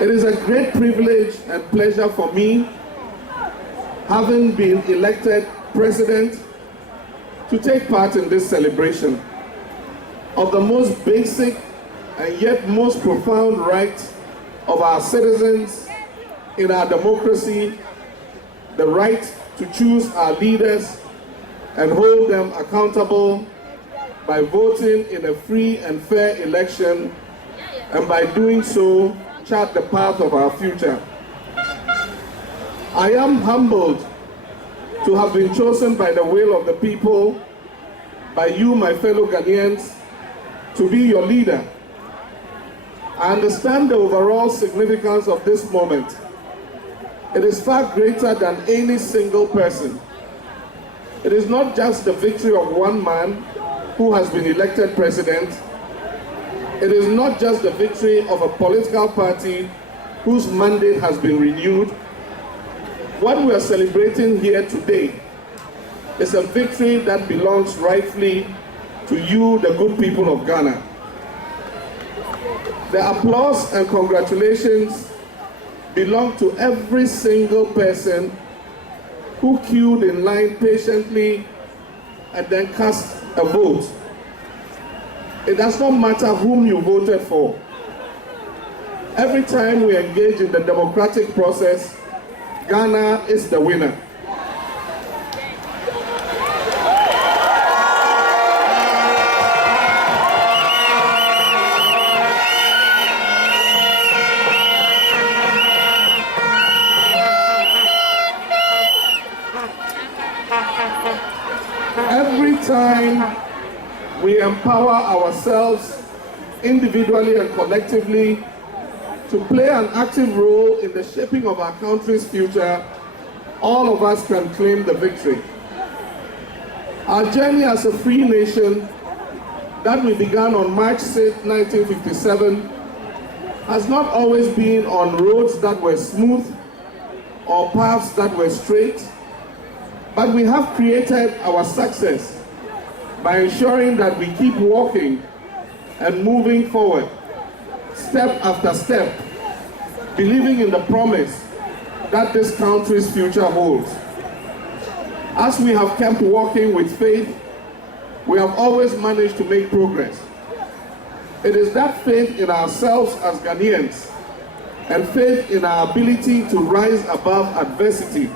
It is a great privilege and pleasure for me, having been elected president, to take part in this celebration of the most basic and yet most profound right of our citizens in our democracy, the right to choose our leaders and hold them accountable by voting in a free and fair election, and by doing so, chart the path of our future. I am humbled to have been chosen by the will of the people, by you, my fellow Ghanaians, to be your leader. I understand the overall significance of this moment. It is far greater than any single person. It is not just the victory of one man who has been elected president. It is not just the victory of a political party whose mandate has been renewed. What we are celebrating here today is a victory that belongs rightfully to you, the good people of Ghana. The applause and congratulations belong to every single person who queued in line patiently and then cast a vote. It does not matter whom you voted for. Every time we engage in the democratic process, Ghana is the winner. Every time we empower ourselves individually and collectively to play an active role in the shaping of our country's future, all of us can claim the victory. Our journey as a free nation that we began on March 6, 1957 has not always been on roads that were smooth or paths that were straight, but we have created our success by ensuring that we keep walking and moving forward, step after step, believing in the promise that this country's future holds. As we have kept walking with faith, we have always managed to make progress. It is that faith in ourselves as Ghanaians and faith in our ability to rise above adversity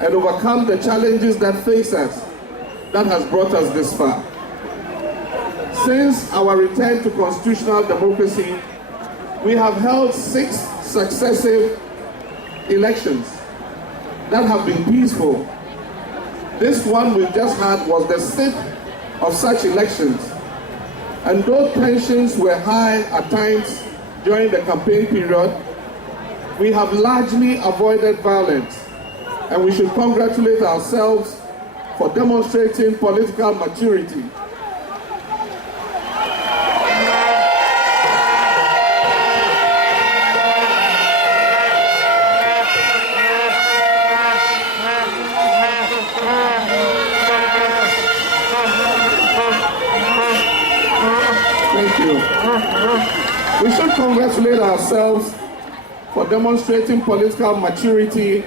and overcome the challenges that face us that has brought us this far. Since our return to constitutional democracy, we have held 6 successive elections that have been peaceful. This one we just had was the 6th of such elections. And though tensions were high at times during the campaign period, we have largely avoided violence, and we should congratulate ourselves for demonstrating political maturity. Thank you. We should congratulate ourselves for demonstrating political maturity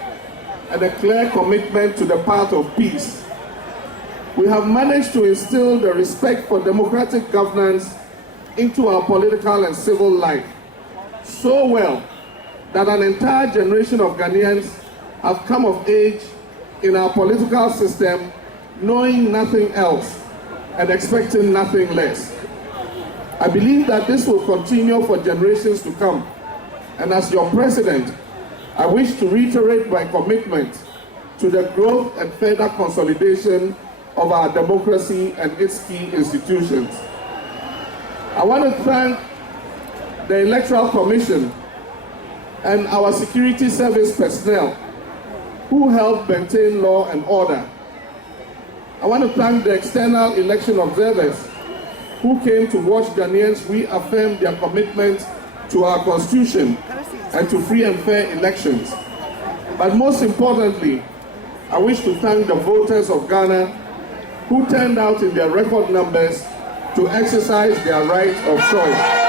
and a clear commitment to the path of peace. We have managed to instill the respect for democratic governance into our political and civil life so well that an entire generation of Ghanaians have come of age in our political system, knowing nothing else and expecting nothing less. I believe that this will continue for generations to come. And as your president, I wish to reiterate my commitment to the growth and further consolidation of our democracy and its key institutions. I want to thank the Electoral Commission and our security service personnel who helped maintain law and order. I want to thank the external election observers who came to watch Ghanaians reaffirm their commitment to our constitution and to free and fair elections. But most importantly, I wish to thank the voters of Ghana who turned out in their record numbers to exercise their right of choice.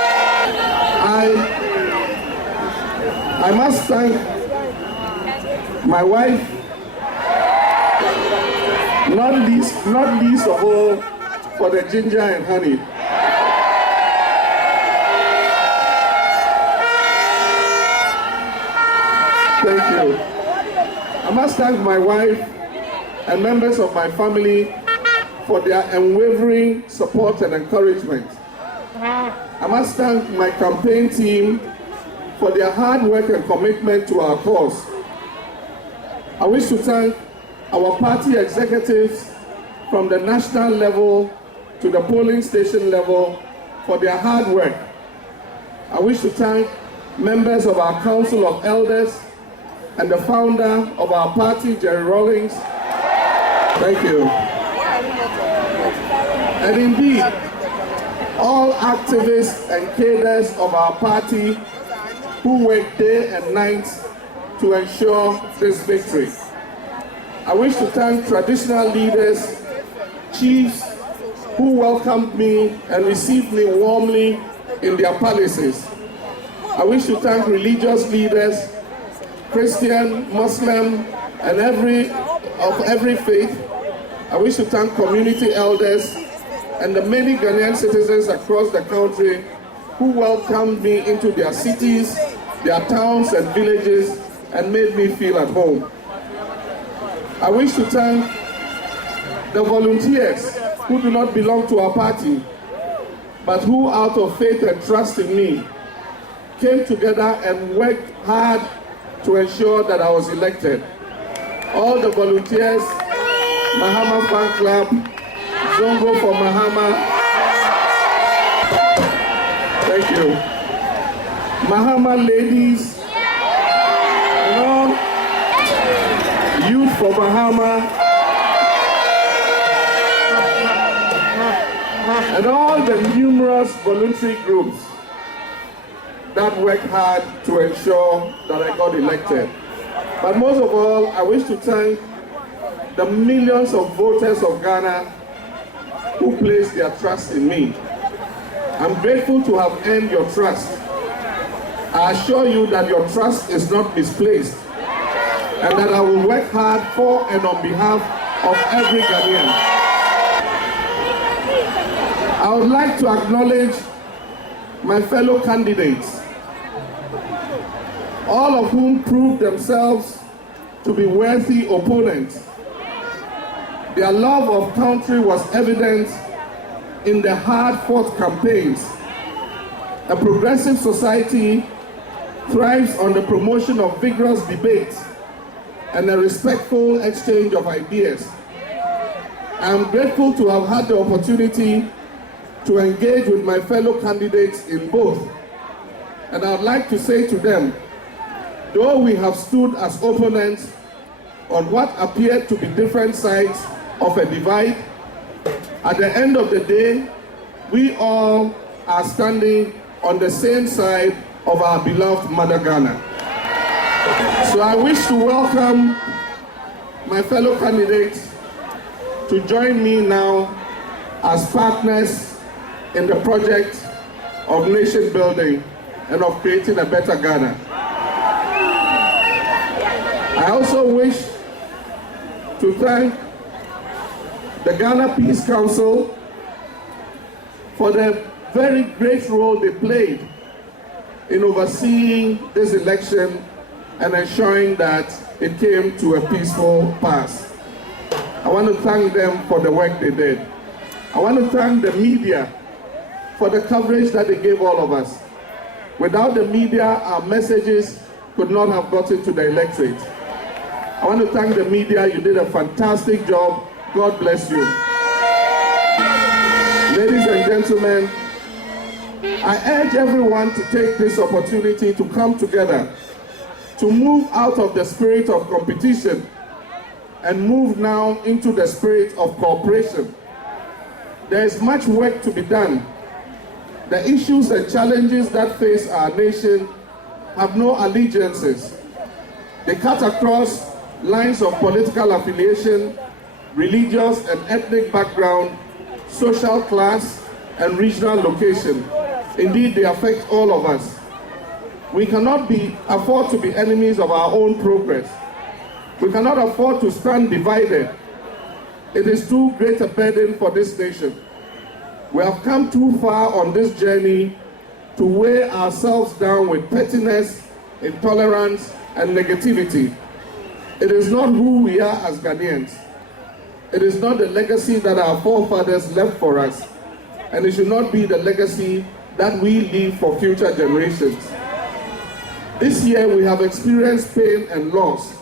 I must thank my wife, not least of all, for the ginger and honey. Thank you. I must thank my wife and members of my family for their unwavering support and encouragement. I must thank my campaign team for their hard work and commitment to our cause. I wish to thank our party executives from the national level to the polling station level for their hard work. I wish to thank members of our Council of Elders and the founder of our party, Jerry Rawlings. Thank you. And indeed, all activists and cadres of our party who work day and night to ensure this victory. I wish to thank traditional leaders, chiefs who welcomed me and received me warmly in their palaces. I wish to thank religious leaders, Christian, Muslim, and of every faith. I wish to thank community elders and the many Ghanaian citizens across the country who welcomed me into their cities, their towns and villages and made me feel at home. I wish to thank the volunteers who do not belong to our party, but who out of faith and trust in me came together and worked hard to ensure that I was elected. All the volunteers, Mahama Fan Club, Zongo for Mahama, thank you. Mahama ladies, Youth for Mahama, and all the numerous voluntary groups that work hard to ensure that I got elected. But most of all, I wish to thank the millions of voters of Ghana who placed their trust in me. I'm grateful to have earned your trust. I assure you that your trust is not misplaced and that I will work hard for and on behalf of every Ghanaian. I would like to acknowledge my fellow candidates, all of whom proved themselves to be worthy opponents. Their love of country was evident in the hard-fought campaigns. A progressive society thrives on the promotion of vigorous debate and a respectful exchange of ideas. I am grateful to have had the opportunity to engage with my fellow candidates in both. And I would like to say to them, though we have stood as opponents on what appeared to be different sides of a divide, at the end of the day, we all are standing on the same side of our beloved Mother Ghana. So I wish to welcome my fellow candidates to join me now as partners in the project of nation building and of creating a better Ghana. I also wish to thank the Ghana Peace Council for the very great role they played in overseeing this election and ensuring that it came to a peaceful pass. I want to thank them for the work they did. I want to thank the media for the coverage that they gave all of us. Without the media, our messages could not have gotten to the electorate. I want to thank the media. You did a fantastic job. God bless you. Ladies and gentlemen, I urge everyone to take this opportunity to come together, to move out of the spirit of competition and move now into the spirit of cooperation. There is much work to be done. The issues and challenges that face our nation have no allegiances. They cut across lines of political affiliation, religious and ethnic background, social class, and regional location. Indeed, they affect all of us. We cannot afford to be enemies of our own progress. We cannot afford to stand divided. It is too great a burden for this nation. We have come too far on this journey to weigh ourselves down with pettiness, intolerance, and negativity. It is not who we are as Ghanaians. It is not the legacy that our forefathers left for us, and it should not be the legacy that we leave for future generations. This year we have experienced pain and loss.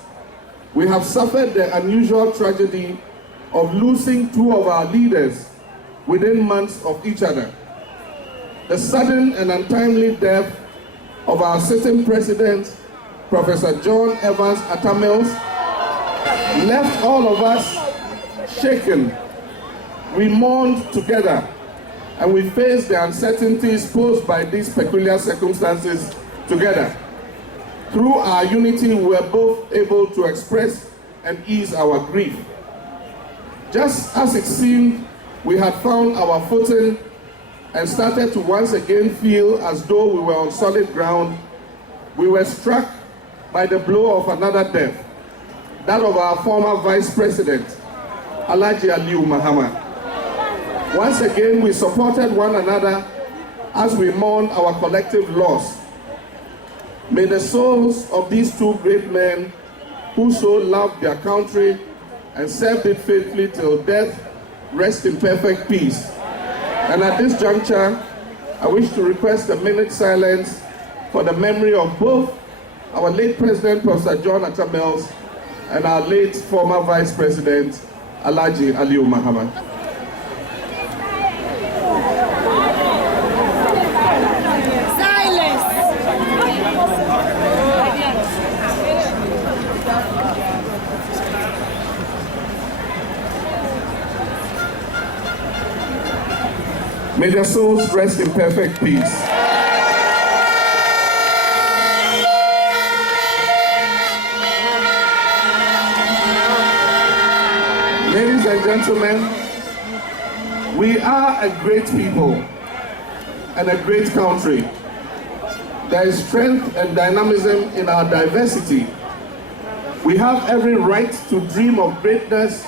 We have suffered the unusual tragedy of losing two of our leaders within months of each other. The sudden and untimely death of our sitting president, Professor John Evans Atta Mills, left all of us shaken. We mourned together, and we faced the uncertainties posed by these peculiar circumstances together. Through our unity, we were both able to express and ease our grief. Just as it seemed we had found our footing and started to once again feel as though we were on solid ground, we were struck by the blow of another death, that of our former Vice President, Alhaji Aliyu Mahama. Once again, we supported one another as we mourned our collective loss. May the souls of these two great men who so loved their country and served it faithfully till death rest in perfect peace. And at this juncture, I wish to request a minute's silence for the memory of both our late President, Professor John Atta Mills, and our late former Vice President, Alhaji Aliyu Mahama. May their souls rest in perfect peace. Ladies and gentlemen, we are a great people and a great country. There is strength and dynamism in our diversity. We have every right to dream of greatness,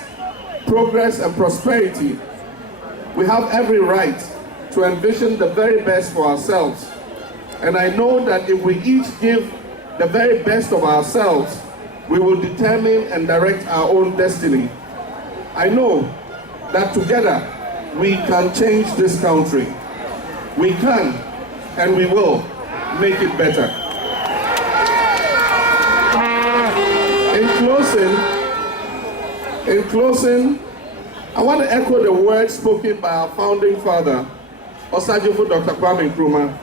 progress, and prosperity. We have every right to envision the very best for ourselves. And I know that if we each give the very best of ourselves, we will determine and direct our own destiny. I know that together we can change this country. We can and we will make it better. In closing, I want to echo the words spoken by our founding father, Osajifo Dr. Kwame Nkrumah,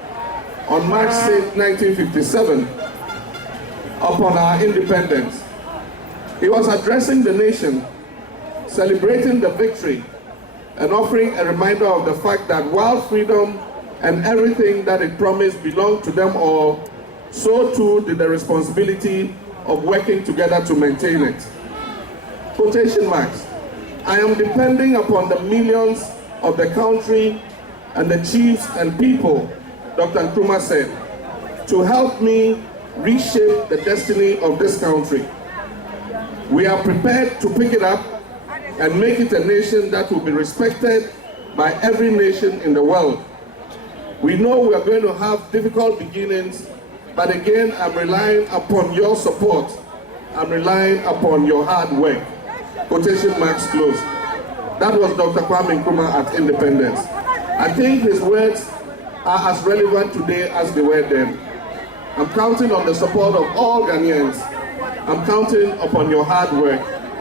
on March 6, 1957, upon our independence. He was addressing the nation, celebrating the victory, and offering a reminder of the fact that while freedom and everything that it promised belonged to them all, so too did the responsibility of working together to maintain it. Quotation marks. I am depending upon the millions of the country and the chiefs and people, Dr. Nkrumah said, to help me reshape the destiny of this country. We are prepared to pick it up and make it a nation that will be respected by every nation in the world. We know we are going to have difficult beginnings, but again, I'm relying upon your support. I'm relying upon your hard work. Quotation marks closed. That was Dr. Kwame Nkrumah at Independence. I think his words are as relevant today as they were then. I'm counting on the support of all Ghanaians. I'm counting upon your hard work,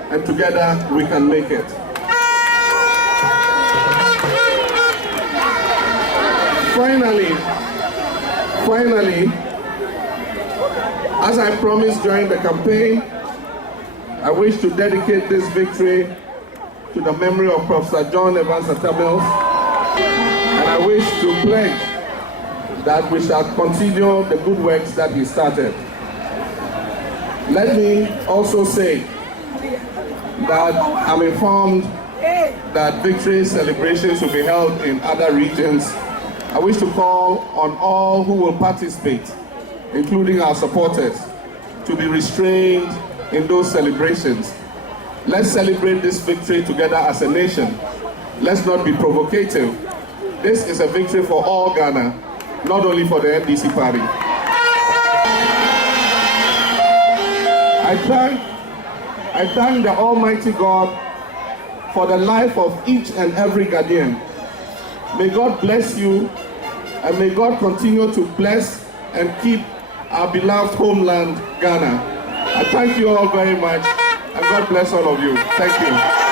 and together we can make it. Finally, as I promised during the campaign, I wish to dedicate this victory to the memory of Professor John Evans Atta Mills, and I wish to pledge that we shall continue the good works that he started. Let me also say that I'm informed that victory celebrations will be held in other regions. I wish to call on all who will participate including our supporters, to be restrained in those celebrations. Let's celebrate this victory together as a nation. Let's not be provocative. This is a victory for all Ghana, not only for the NDC party. I thank the Almighty God for the life of each and every Ghanaian. May God bless you, and may God continue to bless and keep our beloved homeland, Ghana. I thank you all very much, and God bless all of you. Thank you.